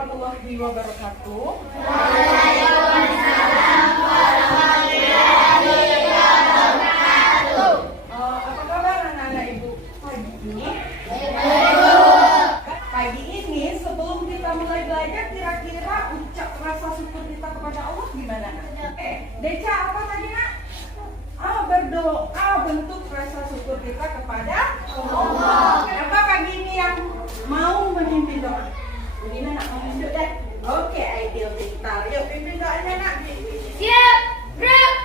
warahmatullahi wabarakatuh. Waalaikumsalam warahmatullahi wabarakatuh. Apa kabar anak-anak ibu pagi ini? Pagi ini sebelum kita mulai belajar, kira-kira ucap rasa syukur kita kepada Allah gimana? Deca apa tadi nak? Berdoa bentuk rasa syukur kita kepada Allah. Kenapa pagi ini yang mau memimpin doa? Budina nak memimpin deh. Oke, ideal pintar. Yuk pimpin doanya nak. Siap, gerak.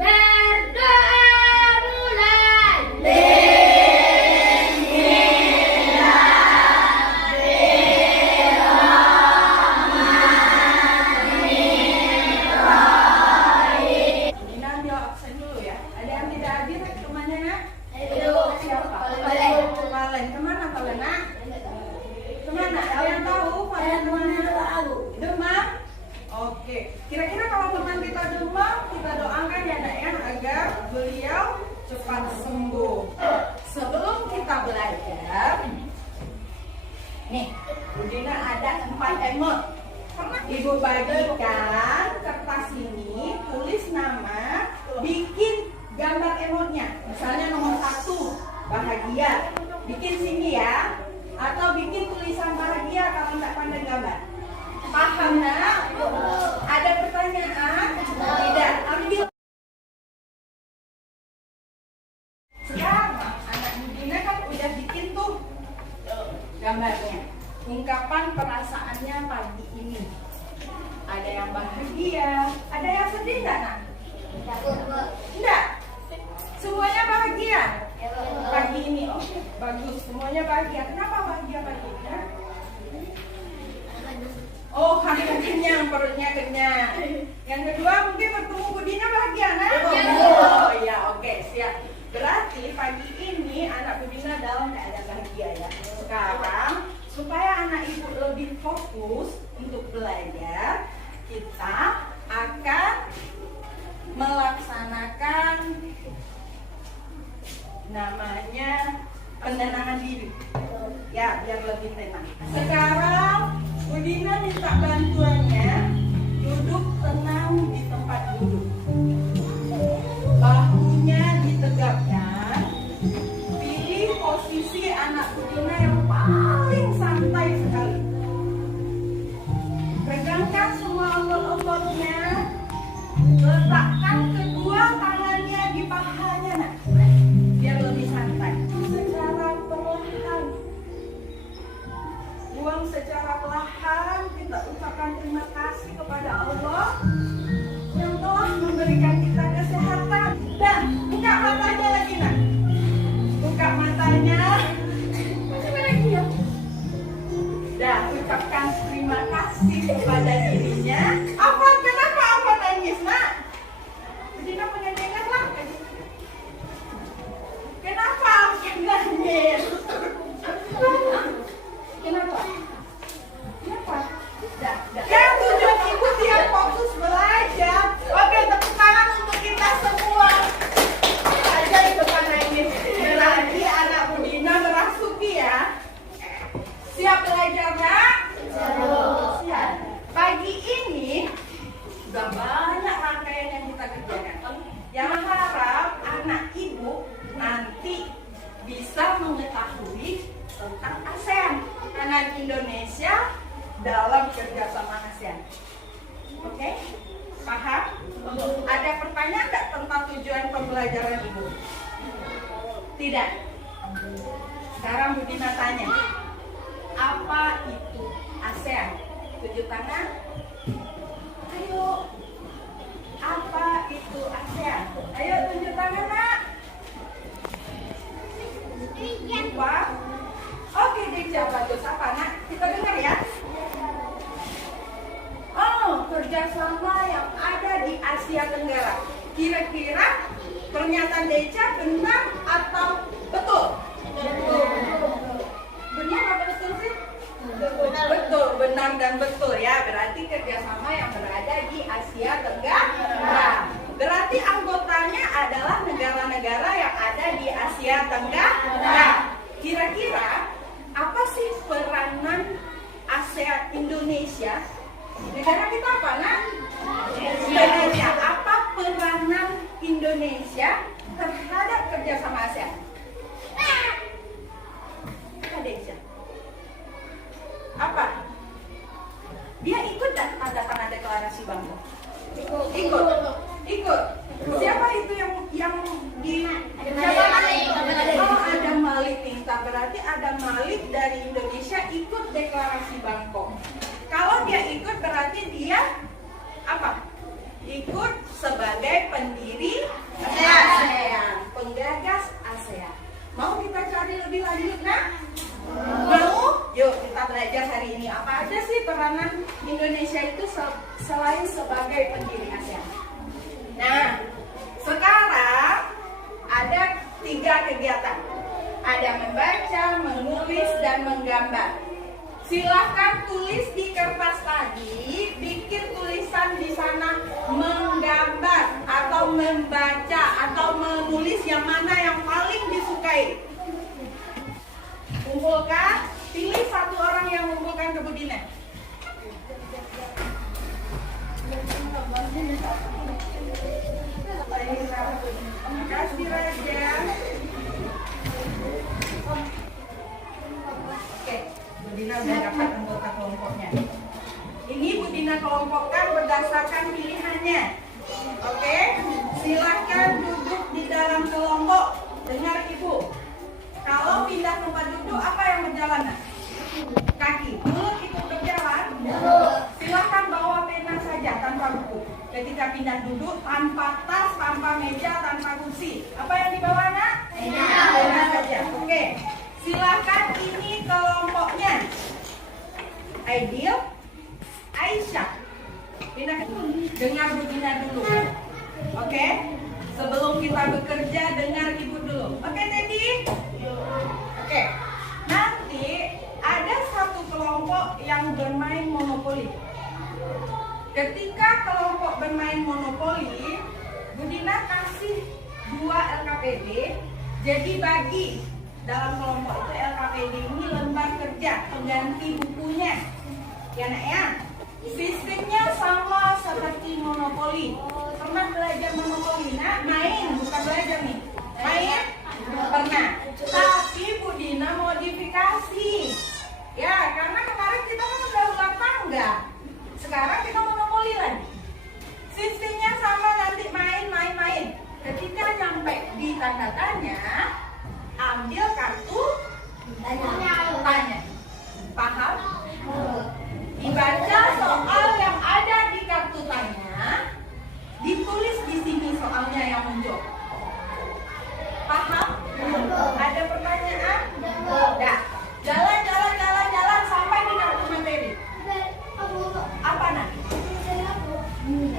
Berdoa mulai. Budina ambil absen dulu ya. Ada yang tidak hadir kemana nak? Siapa? Valen. Kemana Valen nak? Kemana? Ada yang tahu Valen kemana? Demam? Oke. Kira-kira kalau teman kita demam, kita doakan ya nak ya agar beliau cepat sembuh. Sebelum kita belajar, nih, Budina ada 4 emot. Ibu bagikan kertas ini, tulis nama, bikin gambar emotnya. Misalnya nomor 1, bahagia. Bikin sini ya. Atau bikin tulisan bahagia kalau nggak pandai gambar. Paham nak? Ada pertanyaan? Tidak. Ambil. Sekarang anak Budina kan udah bikin tuh gambarnya. Ungkapan perasaannya pagi ini. Ada yang bahagia, ada yang sedih nggak nak? Enggak. Semuanya bahagia. Pagi ini, oke, bagus. Semuanya bahagia. Kenapa bahagia pagi ini? Oh, karena kenyang, perutnya kenyang. Yang kedua, mungkin bertemu Budina bahagia, nak? Oh iya, oke, siap. Berarti pagi ini anak Budina dalam keadaan bahagia ya. Sekarang, supaya anak ibu lebih fokus untuk belajar, kita akan melaksanakan namanya penenangan diri. Ya, biar lebih tenang. Sekarang Budina minta bantuannya duduk tenang di tempat duduk. Bahunya ditegakkan. Pilih posisi anak Budina yang paling santai sekali. Pegangkan semua otot-ototnya. Letakkan kedua tangannya di pahanya nak. Biar lebih santai. Secara perlahan. Buang secara perlahan. Kita ucapkan terima kasih kepada Allah yang telah memberikan kita kesehatan. Dan buka matanya lagi nak. Buka matanya. Coba lagi ya. Dan ucapkan terima kasih kepada dirinya. Kenapa apa nangis nak? Budina pengen dengar lah. Kenapa apa nangis? Kenapa? Kenapa? Ya tujuan ibu dia fokus belajar. Oke, tepuk tangan untuk kita semua. Aja itu kan nangis. Berarti anak Budina merasuki ya. Siap belajar nak? Siap. Pagi ini sudah banyak rangkaian yang kita kerjakan. Yang harap anak ibu nanti bisa mengetahui tentang ASEAN, peranan Indonesia dalam kerjasama ASEAN. Oke? Paham? Ada pertanyaan nggak tentang tujuan pembelajaran ibu? Tidak. Sekarang Budina tanya, apa itu ASEAN? Tunjuk tangan. Ayo. Apa itu ASEAN? Ayo tunjuk tangan nak. Lupa? Oke, Deja, bagus. Apa nak? Kita dengar ya. Oh, kerjasama yang ada di Asia Tenggara. Kira-kira pernyataan Deja benar atau betul? Benar apa betul sih? Betul, benar dan betul ya. Berarti kerjasama yang berada di Asia Tenggara. Berarti anggotanya adalah negara-negara yang ada di Asia Tenggara. Kira-kira apa sih Indonesia. Negara kita apa, Nak? Indonesia. Apa peranan Indonesia terhadap kerjasama ASEAN? Indonesia. Apa? Dia ikut dan tanda tangan deklarasi Bangkok? Ikut. Siapa itu yang di ada Malik minta, berarti ada Malik dari Indonesia ikut deklarasi Bangkok. Kalau dia ikut berarti dia apa? Ikut sebagai pendiri ASEAN, penggagas ASEAN. Mau kita cari lebih lanjut, Nak? Mau? Yuk kita belajar hari ini apa aja sih peranan Indonesia itu selain sebagai pendiri ASEAN. Nah, sekarang ada 3 kegiatan. Ada membaca, menulis, dan menggambar. Silahkan tulis di kertas tadi, bikin tulisan di sana menggambar atau membaca atau menulis yang mana yang paling disukai. Kumpulkan, pilih satu orang yang mengumpulkan ke Budina. Terima kasih Raja. Oke, Budina udah dapat anggota kelompoknya. Ini Budina kelompokkan berdasarkan pilihannya. Oke, silahkan duduk di dalam kelompok. Dengar Ibu. Kalau pindah tempat duduk, apa yang berjalan? Kaki. Mulut ikut berjalan. Silahkan bawa pena saja tanpa buku. Ketika pindah duduk, tanpa tas, tanpa meja, tanpa kursi. Apa yang dibawa, Nak? Pena saja. Oke. Silahkan ini kelompoknya. Aidil, Aisyah. Pindah. Dengar Budina dulu. Oke. Sebelum kita bekerja, dengar Ibu dulu. Oke, Teddy? Oke. Nanti ada satu kelompok yang bermain monopoli. Ketika kelompok bermain monopoli, Budina kasih 2 LKPD. Jadi bagi dalam kelompok itu LKPD ini lembar kerja pengganti bukunya. Ya, Nak ya? Sistemnya sama seperti monopoli. Pernah belajar monopoli, Nak? Main, bukan belajar nih. Main? Pernah. Tapi Budina modifikasi. Ya, karena kemarin kita kan udah ulang tangga. Sekarang kita monopoli lagi. Sistemnya sama, nanti main. Ketika nyampe di tanda tanya, ambil kartu tanya. Paham? Dibaca soal yang ada di kartu tanya, ditulis di sini soalnya yang muncul. Paham? Ada pertanyaan? Dah. Jalan sampai di kartu materi. Apa, Nak?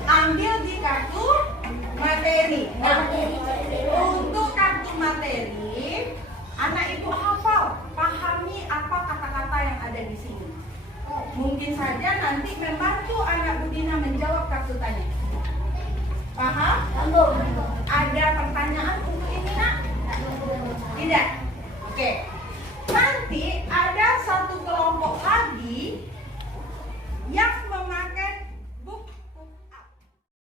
Ambil di kartu materi. Nah, untuk kartu materi, anak Ibu hafal, pahami apa kata-kata yang ada di sini. Mungkin saja nanti membantu anak Budina menjawab kartu tanya. Paham? Ada pertanyaan untuk ini, Nak? Tidak? Oke. Nanti ada satu kelompok lagi yang memakai book up.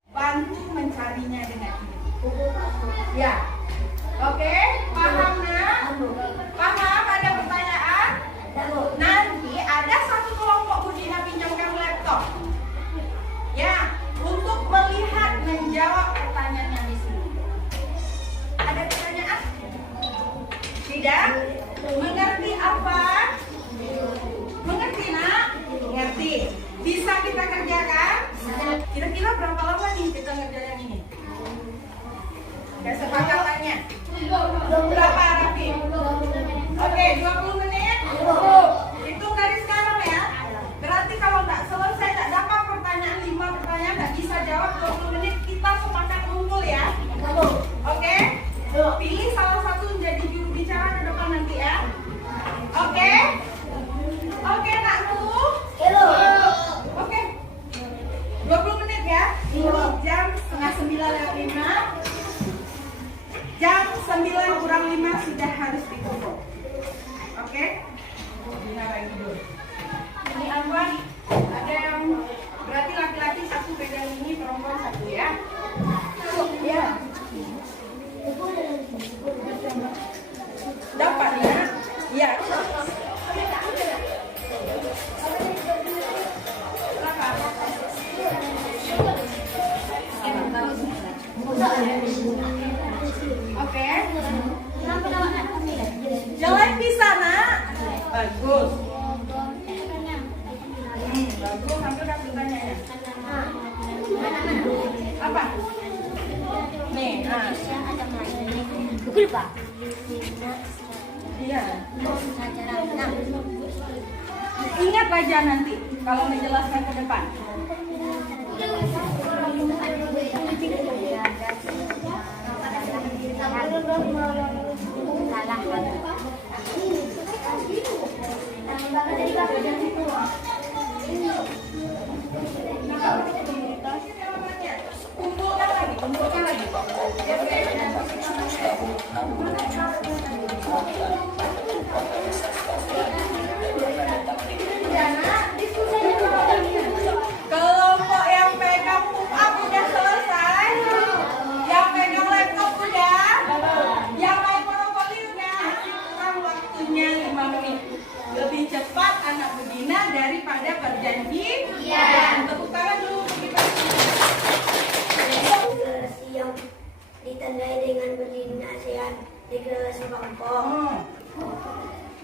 Bantu mencarinya dengan ini. Ya. Oke, paham, Nak? Paham? Ada pertanyaan? Nanti ada satu kelompok Budina pinjamkan laptop. Ya, untuk melihat menjawab pertanyaan yang di sini. Ada pertanyaan? Tidak? Mengerti apa? Mengerti, Nak? Mengerti. Bisa kita kerjakan? Kira-kira berapa lama nih kita ngerjakan ini? Kesepakatannya? Berapa, Raffi? Oke, 20 menit? Hitung dari sekarang ya. Berarti kalau nggak selesai, nggak dapat pertanyaan 5 pertanyaan, nggak bisa jawab 20 menit, kita sepakat ngumpul ya. Oke? Pilih salah satu menjadi juru bicara ke depan nanti ya. Oke? Oke, Nak Nuh? Oke. 20 menit ya. Ini jam 8:30 Jam 9 kurang 5 sudah harus dikumpul. Oke? Oke. Jalan bisa, Nak. Bagus. Bagus, ambil kartunya ya. Apa? Nih, nah. Buku lupa. Iya. Ingat aja nanti kalau menjelaskan ke depan. Kumpulkan lagi. Kelompok yang pegang pup-up udah selesai. Yang pegang laptop udah. Yang main monopoli udah. Sekarang waktunya 5 menit. Lebih cepat anak Budina daripada perjanjian. Iya. Tepuk tangan dulu untuk kita. Deklarasi yang ditandai dengan berdirinya ASEAN, deklarasi Bangkok.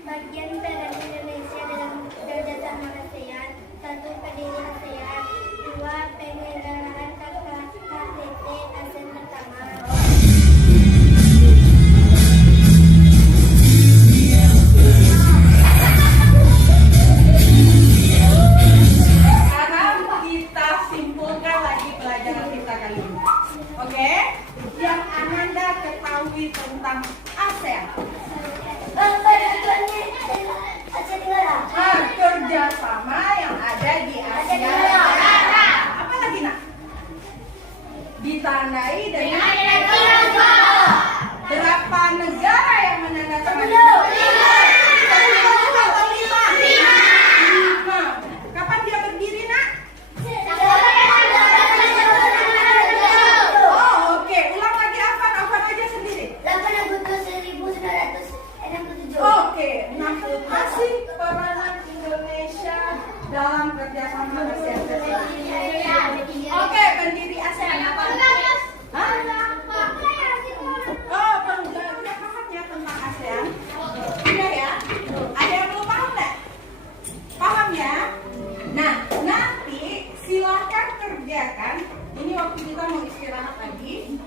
Bagian peran Indonesia dalam kerjasama ASEAN. 1. Pendiri ASEAN. 2. Penyelenggaraan KTT ASEAN pertama. Sekarang kita simpulkan lagi pelajaran kita kali ini. Oke? Yang Ananda ketahui tentang ASEAN. Kerjasama yang ada di ASEAN. Apa lagi, Nak? Ditandai dengan berapa negara yang menandatangani? 10 atau 5? 5. Kapan dia berdiri, Nak? Oh, oke. Ulang lagi Afan aja sendiri. 8 Agustus 1967. Oke, nah masih peranan Indonesia dalam kerjasama ASEAN. Oke, pendiri ASEAN apa? Hah? Oh, udah paham ya tentang ASEAN? Udah ya? Ada yang belum paham nggak? Paham ya? Nah, nanti silakan kerjakan. Ini waktu kita mau istirahat lagi,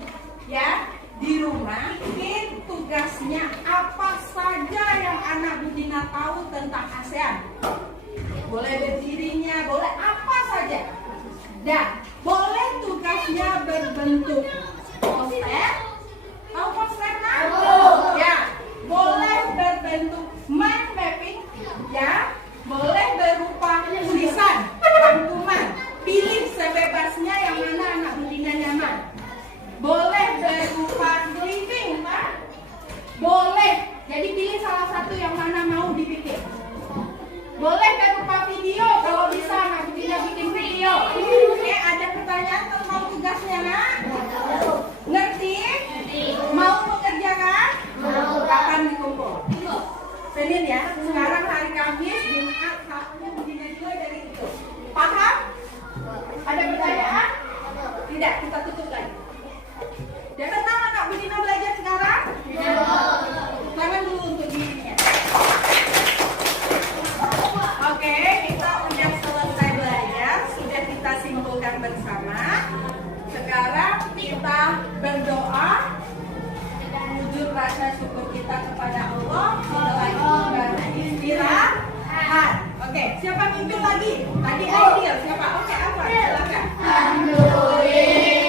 ya. Di rumah, ini tugasnya apa saja yang anak Budina tahu tentang ASEAN. Boleh berdirinya, boleh apa saja. Dan boleh tugasnya berbentuk poster. Tahu poster, Nak? Ya. Boleh berbentuk mind mapping, ya. Boleh berupa tulisan, rangkuman. Pilih sebebasnya yang mana anak Budina nyaman. Boleh berupa living, Pak. Boleh. Jadi pilih salah satu yang mana mau dibikin. Boleh berupa video kalau bisa anak Budina bikin video. Oke, ada pertanyaan tentang tugasnya, Nak? Ngerti? Mau mengerjakan? Kapan dikumpul? Senin ya. Sekarang hari Kamis, Jumat, Sabtu, Budina juga dari itu. Paham? Ada pertanyaan? Tidak, kita tutup lagi. Udah tenang anak Budina belajar sekarang? Tangan dulu untuk dirinya. Oke, kita udah selesai belajar. Sudah kita simpulkan bersama. Sekarang kita berdoa. Wujud rasa syukur kita kepada Allah. Setelah itu beristirahat. Oke, siapa mimpin lagi? Tadi Aidil, siapa? Oke, apa? Silakan. Alhamdulillah.